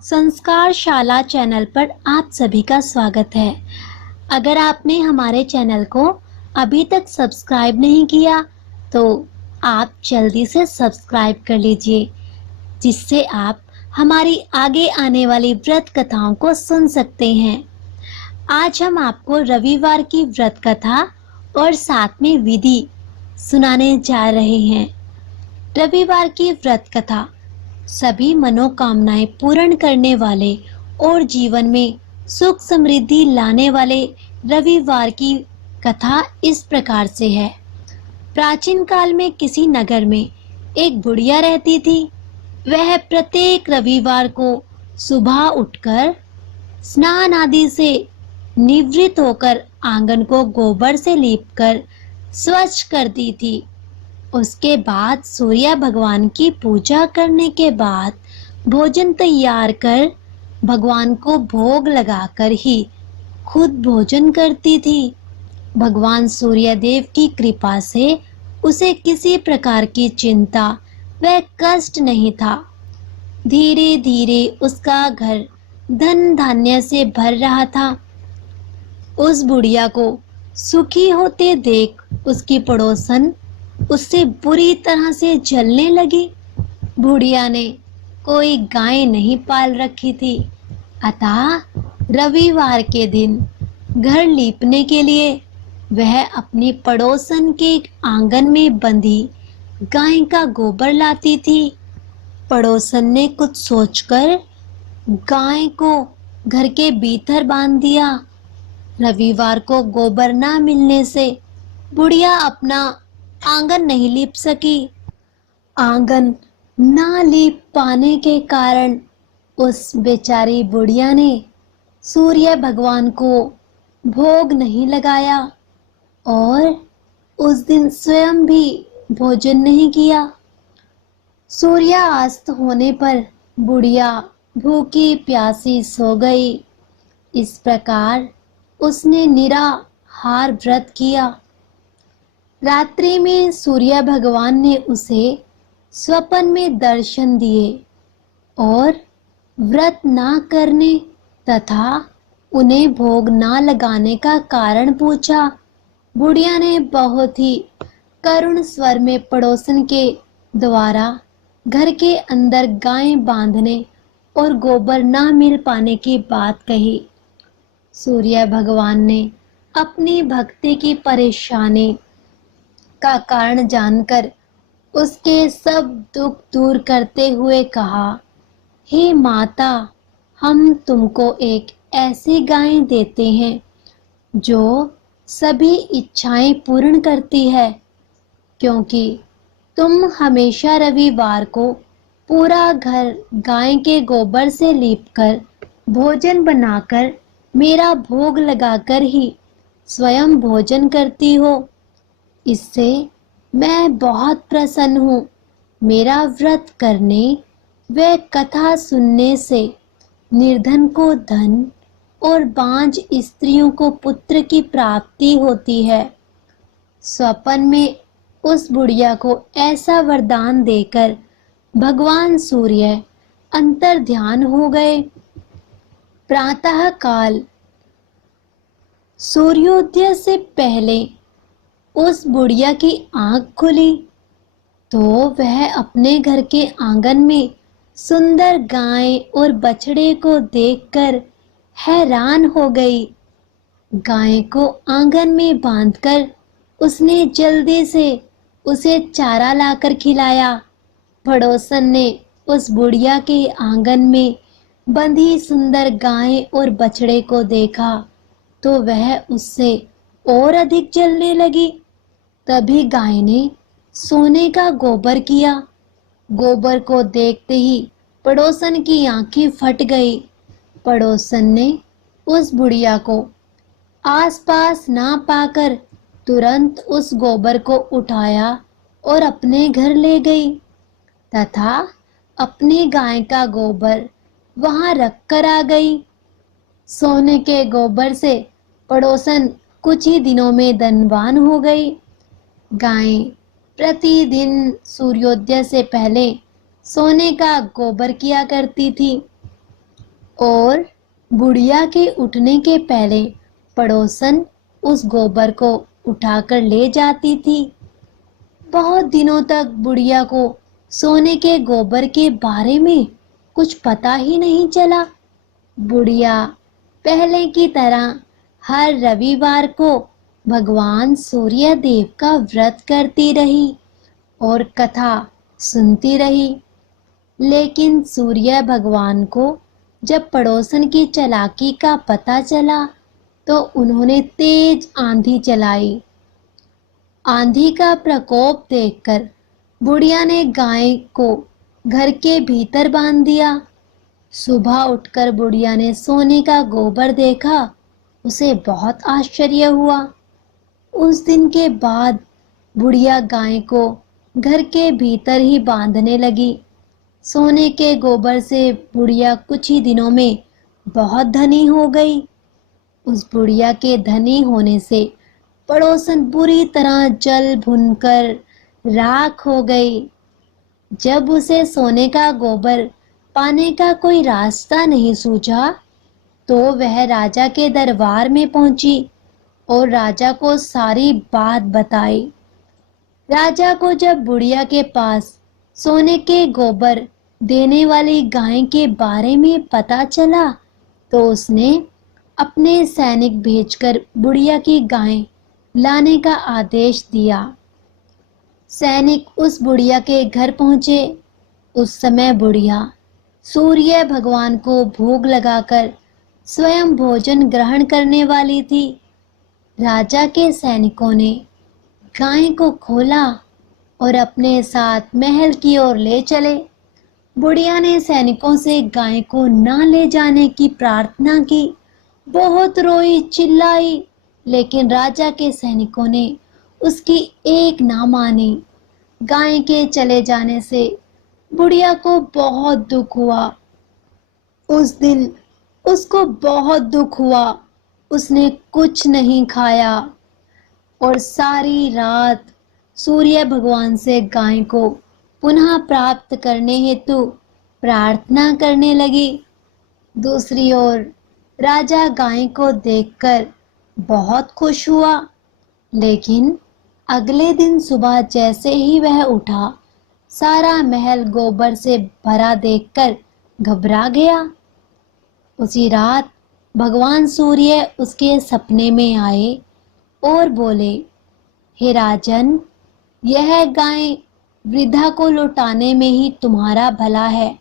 संस्कार शाला चैनल पर आप सभी का स्वागत है। अगर आपने हमारे चैनल को अभी तक सब्सक्राइब नहीं किया तो आप जल्दी से सब्सक्राइब कर लीजिए, जिससे आप हमारी आगे आने वाली व्रत कथाओं को सुन सकते हैं। आज हम आपको रविवार की व्रत कथा और साथ में विधि सुनाने जा रहे हैं। रविवार की व्रत कथा सभी मनोकामनाएं पूर्ण करने वाले और जीवन में सुख समृद्धि लाने वाले रविवार की कथा इस प्रकार से है। प्राचीन काल में किसी नगर में एक बुढ़िया रहती थी। वह प्रत्येक रविवार को सुबह उठकर स्नान आदि से निवृत्त होकर आंगन को गोबर से लीपकर स्वच्छ करती थी। उसके बाद सूर्य भगवान की पूजा करने के बाद भोजन तैयार कर भगवान को भोग लगाकर ही खुद भोजन करती थी। भगवान सूर्य देव की कृपा से उसे किसी प्रकार की चिंता व कष्ट नहीं था। धीरे धीरे उसका घर धन धान्य से भर रहा था। उस बुढ़िया को सुखी होते देख उसकी पड़ोसन उससे बुरी तरह से जलने लगी। बुढ़िया ने कोई गाय नहीं पाल रखी थी, अतः रविवार के दिन घर लीपने के लिए वह अपनी पड़ोसन के आंगन में बंधी गाय का गोबर लाती थी। पड़ोसन ने कुछ सोचकर गाय को घर के भीतर बांध दिया। रविवार को गोबर ना मिलने से बुढ़िया अपना आंगन नहीं लीप सकी। आंगन ना लीप पाने के कारण उस बेचारी बुढ़िया ने सूर्य भगवान को भोग नहीं लगाया और उस दिन स्वयं भी भोजन नहीं किया। सूर्यास्त होने पर बुढ़िया भूखी प्यासी सो गई। इस प्रकार उसने निराहार व्रत किया। रात्रि में सूर्य भगवान ने उसे स्वप्न में दर्शन दिए और व्रत ना करने तथा उन्हें भोग ना लगाने का कारण पूछा। बुढ़िया ने बहुत ही करुण स्वर में पड़ोसन के द्वारा घर के अंदर गाय बांधने और गोबर ना मिल पाने की बात कही। सूर्य भगवान ने अपनी भक्ति की परेशानी का कारण जानकर उसके सब दुख दूर करते हुए कहा, हे माता, हम तुमको एक ऐसी गाय देते हैं जो सभी इच्छाएं पूर्ण करती है, क्योंकि तुम हमेशा रविवार को पूरा घर गाय के गोबर से लीपकर भोजन बनाकर मेरा भोग लगाकर ही स्वयं भोजन करती हो। इससे मैं बहुत प्रसन्न हूँ। मेरा व्रत करने व कथा सुनने से निर्धन को धन और बांझ स्त्रियों को पुत्र की प्राप्ति होती है। स्वप्न में उस बुढ़िया को ऐसा वरदान देकर भगवान सूर्य अंतर ध्यान हो गए। प्रातः काल सूर्योदय से पहले उस बुढ़िया की आंख खुली तो वह अपने घर के आंगन में सुंदर गाय और बछड़े को देखकर हैरान हो गई। गाय को आंगन में बांधकर उसने जल्दी से उसे चारा लाकर खिलाया। पड़ोसन ने उस बुढ़िया के आंगन में बंधी सुंदर गाय और बछड़े को देखा तो वह उससे और अधिक जलने लगी। तभी गाय ने सोने का गोबर किया। गोबर को देखते ही पड़ोसन की आंखें फट गई। पड़ोसन ने उस बुढ़िया को आसपास ना पाकर तुरंत उस गोबर को उठाया और अपने घर ले गई तथा अपनी गाय का गोबर वहां रखकर आ गई। सोने के गोबर से पड़ोसन कुछ ही दिनों में धनवान हो गई। गाय प्रतिदिन सूर्योदय से पहले सोने का गोबर किया करती थी। और बुढ़िया के उठने के पहले पड़ोसन उस गोबर को उठाकर ले जाती थी। बहुत दिनों तक बुढ़िया को सोने के गोबर के बारे में कुछ पता ही नहीं चला। बुढ़िया पहले की तरह हर रविवार को भगवान सूर्य देव का व्रत करती रही और कथा सुनती रही। लेकिन सूर्य भगवान को जब पड़ोसन की चालाकी का पता चला तो उन्होंने तेज आंधी चलाई। आंधी का प्रकोप देखकर बुढ़िया ने गाय को घर के भीतर बांध दिया। सुबह उठकर बुढ़िया ने सोने का गोबर देखा। उसे बहुत आश्चर्य हुआ। उस दिन के बाद बुढ़िया गाय को घर के भीतर ही बांधने लगी। सोने के गोबर से बुढ़िया कुछ ही दिनों में बहुत धनी हो गई। उस बुढ़िया के धनी होने से पड़ोसन बुरी तरह जल भुनकर राख हो गई। जब उसे सोने का गोबर पाने का कोई रास्ता नहीं सूझा तो वह राजा के दरबार में पहुंची और राजा को सारी बात बताई। राजा को जब बुढ़िया के पास सोने के गोबर देने वाली गाय के बारे में पता चला तो उसने अपने सैनिक भेजकर बुढ़िया की गाय लाने का आदेश दिया। सैनिक उस बुढ़िया के घर पहुंचे। उस समय बुढ़िया सूर्य भगवान को भोग लगाकर स्वयं भोजन ग्रहण करने वाली थी। राजा के सैनिकों ने गाय को खोला और अपने साथ महल की ओर ले चले। बुढ़िया ने सैनिकों से गाय को न ले जाने की प्रार्थना की। बहुत रोई, चिल्लाई, लेकिन राजा के सैनिकों ने उसकी एक ना मानी। गाय के चले जाने से बुढ़िया को बहुत दुख हुआ। उस दिन उसको बहुत दुख हुआ। उसने कुछ नहीं खाया और सारी रात सूर्य भगवान से गाय को पुनः प्राप्त करने हेतु प्रार्थना करने लगी। दूसरी ओर राजा गाय को देखकर बहुत खुश हुआ, लेकिन अगले दिन सुबह जैसे ही वह उठा, सारा महल गोबर से भरा देखकर घबरा गया। उसी रात भगवान सूर्य उसके सपने में आए और बोले, हे राजन, यह गाय वृद्धा को लौटाने में ही तुम्हारा भला है।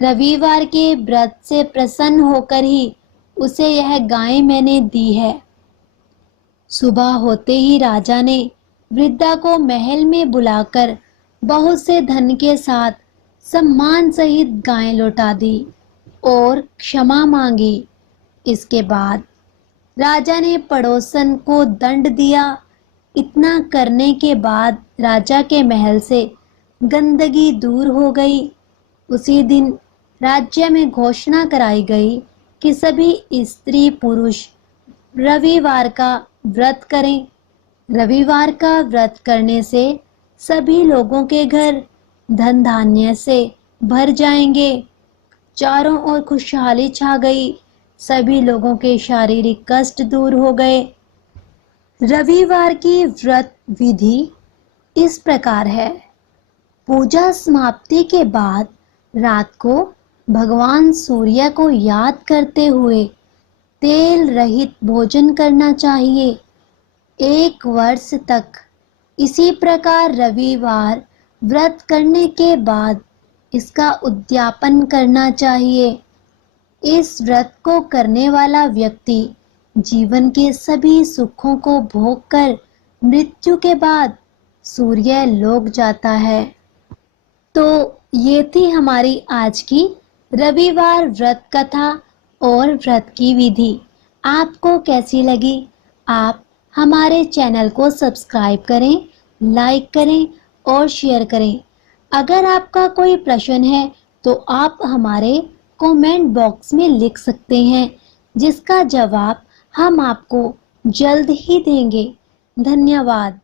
रविवार के व्रत से प्रसन्न होकर ही उसे यह गाय मैंने दी है। सुबह होते ही राजा ने वृद्धा को महल में बुलाकर बहुत से धन के साथ सम्मान सहित गाय लौटा दी और क्षमा मांगी। इसके बाद राजा ने पड़ोसन को दंड दिया। इतना करने के बाद राजा के महल से गंदगी दूर हो गई। उसी दिन राज्य में घोषणा कराई गई कि सभी स्त्री पुरुष रविवार का व्रत करें। रविवार का व्रत करने से सभी लोगों के घर धन धान्य से भर जाएंगे। चारों ओर खुशहाली छा गई। सभी लोगों के शारीरिक कष्ट दूर हो गए। रविवार की व्रत विधि इस प्रकार है। पूजा समाप्ति के बाद रात को भगवान सूर्य को याद करते हुए तेल रहित भोजन करना चाहिए। 1 वर्ष तक इसी प्रकार रविवार व्रत करने के बाद इसका उद्यापन करना चाहिए। इस व्रत को करने वाला व्यक्ति जीवन के सभी सुखों को भोगकर मृत्यु के बाद सूर्य लोक जाता है। तो ये थी हमारी आज की रविवार व्रत कथा और व्रत की विधि। आपको कैसी लगी? आप हमारे चैनल को सब्सक्राइब करें, लाइक करें और शेयर करें। अगर आपका कोई प्रश्न है तो आप हमारे कमेंट बॉक्स में लिख सकते हैं, जिसका जवाब हम आपको जल्द ही देंगे। धन्यवाद।